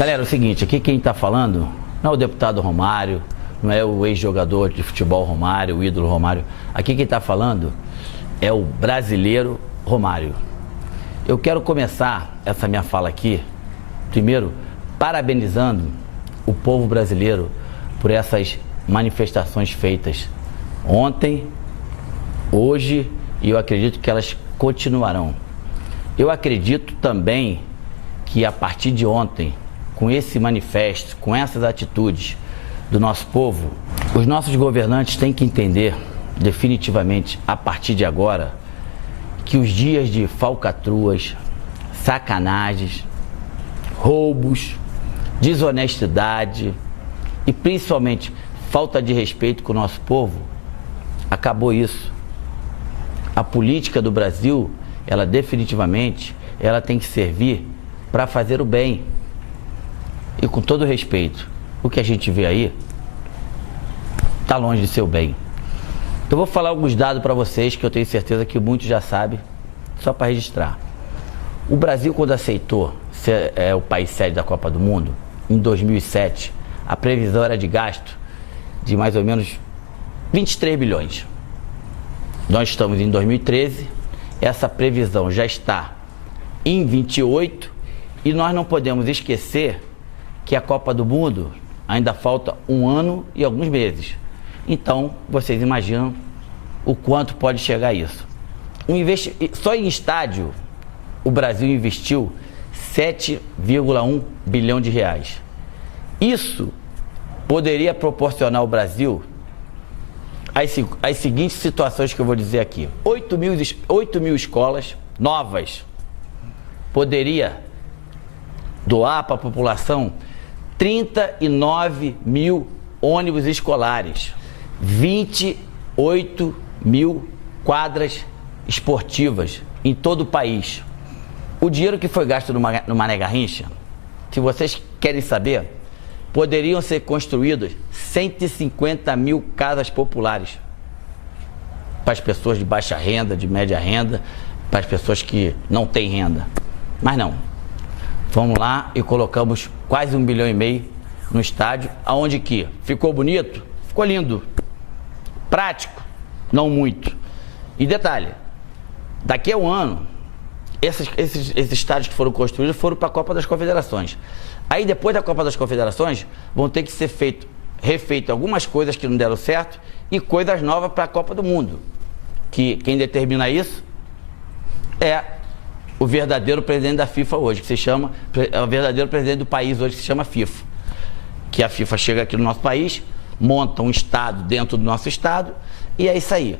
Galera, é o seguinte, aqui quem está falando não é o deputado Romário, não é o ex-jogador de futebol Romário, o ídolo Romário. Aqui quem está falando é o brasileiro Romário. Eu quero começar essa minha fala aqui, primeiro, parabenizando o povo brasileiro por essas manifestações feitas ontem, hoje, e eu acredito que elas continuarão. Eu acredito também que a partir de ontem, com esse manifesto, com essas atitudes do nosso povo, os nossos governantes têm que entender definitivamente, a partir de agora, que os dias de falcatruas, sacanagens, roubos, desonestidade e principalmente falta de respeito com o nosso povo, acabou isso. A política do Brasil, ela definitivamente, ela tem que servir para fazer o bem. E com todo respeito, o que a gente vê aí está longe de ser o bem. Eu vou falar alguns dados para vocês que eu tenho certeza que muitos já sabem, só para registrar. O Brasil, quando aceitou ser o país sede da Copa do Mundo, em 2007, a previsão era de gasto de mais ou menos 23 bilhões. Nós estamos em 2013, essa previsão já está em 28 e nós não podemos esquecer que a Copa do Mundo ainda falta 1 ano e alguns meses. Então, vocês imaginam o quanto pode chegar a isso. Só em estádio, o Brasil investiu 7,1 bilhão de reais. Isso poderia proporcionar ao Brasil as seguintes situações que eu vou dizer aqui. 8 mil escolas novas. Poderia doar para a população 39 mil ônibus escolares, 28 mil quadras esportivas em todo o país. O dinheiro que foi gasto no Mané Garrincha, se vocês querem saber, poderiam ser construídas 150 mil casas populares para as pessoas de baixa renda, de média renda, para as pessoas que não têm renda. Mas não. Vamos lá e colocamos quase 1,5 bilhão no estádio, aonde que ficou bonito, ficou lindo, prático, não muito. E detalhe, daqui a 1 ano, esses estádios que foram construídos foram para a Copa das Confederações. Aí depois da Copa das Confederações, vão ter que ser refeito algumas coisas que não deram certo e coisas novas para a Copa do Mundo. Que quem determina isso é o verdadeiro presidente da FIFA hoje, que se chama, é o verdadeiro presidente do país hoje, que se chama FIFA. Que a FIFA chega aqui no nosso país, monta um estado dentro do nosso estado e é isso aí.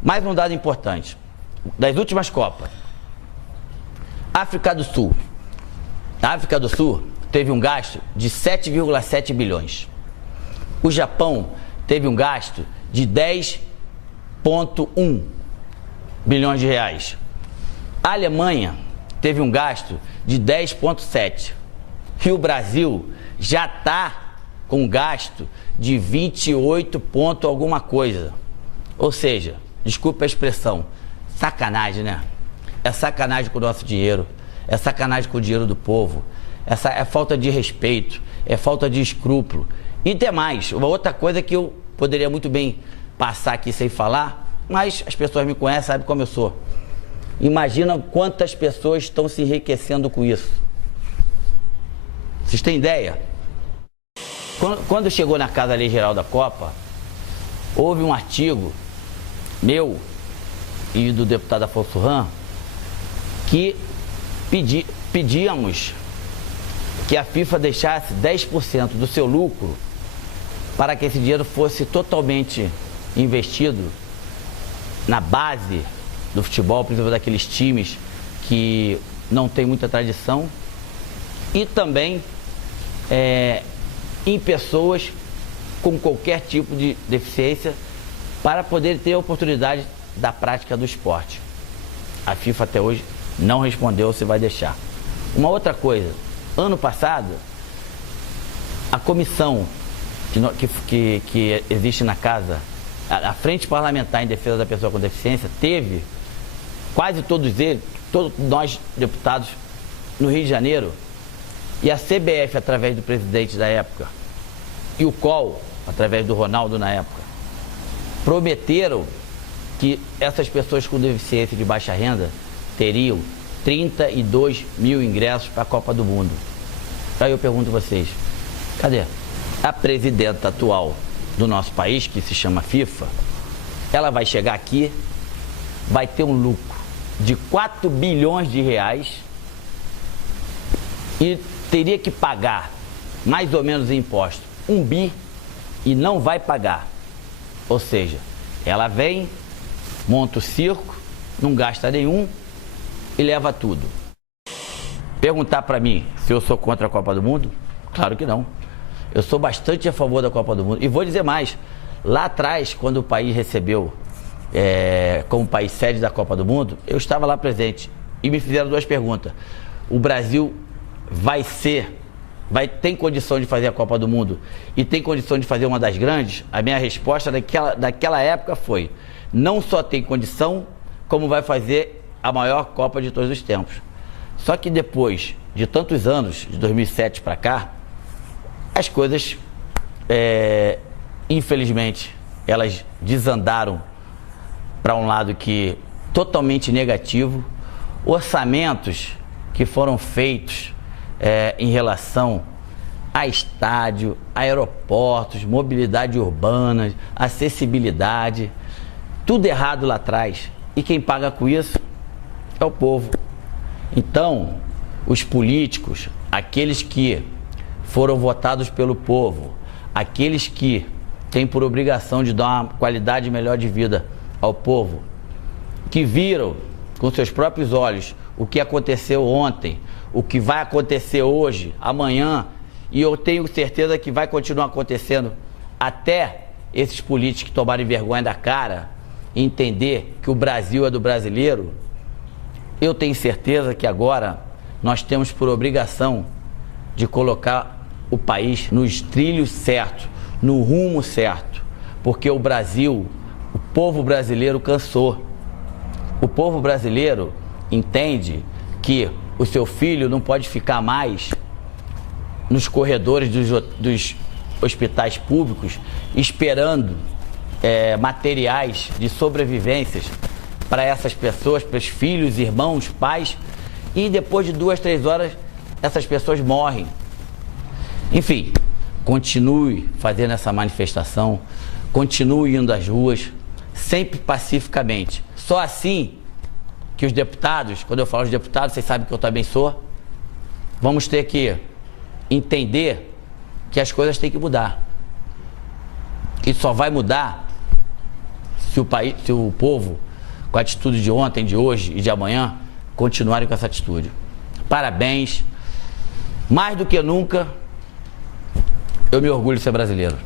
Mais um dado importante, das últimas Copas, África do Sul. A África do Sul teve um gasto de 7,7 bilhões. O Japão teve um gasto de 10,1 bilhões de reais. A Alemanha teve um gasto de 10,7. E o Brasil já está com um gasto de 28 ponto alguma coisa. Ou seja, desculpa a expressão, sacanagem, né? É sacanagem com o nosso dinheiro, é sacanagem com o dinheiro do povo, é falta de respeito, é falta de escrúpulo. E tem mais, uma outra coisa que eu poderia muito bem passar aqui sem falar, mas as pessoas me conhecem, sabem como eu sou. Imagina quantas pessoas estão se enriquecendo com isso. Vocês têm ideia? Quando chegou na Casa Lei Geral da Copa, houve um artigo meu e do deputado Afonso Ram que pedíamos que a FIFA deixasse 10% do seu lucro para que esse dinheiro fosse totalmente investido na base do futebol, principalmente daqueles times que não tem muita tradição, e também em pessoas com qualquer tipo de deficiência para poder ter a oportunidade da prática do esporte. A FIFA até hoje não respondeu se vai deixar. Uma outra coisa, ano passado, a comissão que existe na casa, a Frente Parlamentar em Defesa da Pessoa com Deficiência, teve quase todos nós deputados no Rio de Janeiro, E a CBF, através do presidente da época, e o COL, através do Ronaldo na época, prometeram que essas pessoas com deficiência de baixa renda teriam 32 mil ingressos para a Copa do Mundo. Aí eu pergunto a vocês, cadê? A presidenta atual do nosso país, que se chama FIFA, ela vai chegar aqui, vai ter um lucro de 4 bilhões de reais e teria que pagar mais ou menos em imposto 1 bi e não vai pagar. Ou seja, ela vem, monta o circo, não gasta nenhum e leva tudo. Perguntar para mim se eu sou contra a Copa do Mundo? Claro que não. Eu sou bastante a favor da Copa do Mundo. E vou dizer mais, lá atrás, quando o país recebeu como país sede da Copa do Mundo, eu estava lá presente e me fizeram 2 perguntas. O Brasil tem condição de fazer a Copa do Mundo e tem condição de fazer uma das grandes? A minha resposta daquela época foi: não só tem condição, como vai fazer a maior Copa de todos os tempos. Só que depois de tantos anos, de 2007 para cá, as coisas, infelizmente, elas desandaram para um lado que totalmente negativo. Orçamentos que foram feitos em relação a estádio, aeroportos, mobilidade urbana, acessibilidade, tudo errado lá atrás. E quem paga com isso é o povo. Então, os políticos, aqueles que foram votados pelo povo, aqueles que têm por obrigação de dar uma qualidade melhor de vida ao povo, que viram com seus próprios olhos o que aconteceu ontem, o que vai acontecer hoje, amanhã, e eu tenho certeza que vai continuar acontecendo até esses políticos tomarem vergonha da cara e entender que o Brasil é do brasileiro. Eu tenho certeza que agora nós temos por obrigação de colocar o país nos trilhos certos, no rumo certo, porque o Brasil, o povo brasileiro cansou. O povo brasileiro entende que o seu filho não pode ficar mais nos corredores dos hospitais públicos esperando materiais de sobrevivências para essas pessoas, para os filhos, irmãos, pais, e depois de 2, 3 horas essas pessoas morrem. Enfim, continue fazendo essa manifestação, continue indo às ruas, sempre pacificamente. Só assim que os deputados, quando eu falo de deputados, vocês sabem que eu também sou, vamos ter que entender que as coisas têm que mudar. E só vai mudar se o povo, com a atitude de ontem, de hoje e de amanhã, continuarem com essa atitude. Parabéns. Mais do que nunca, eu me orgulho de ser brasileiro.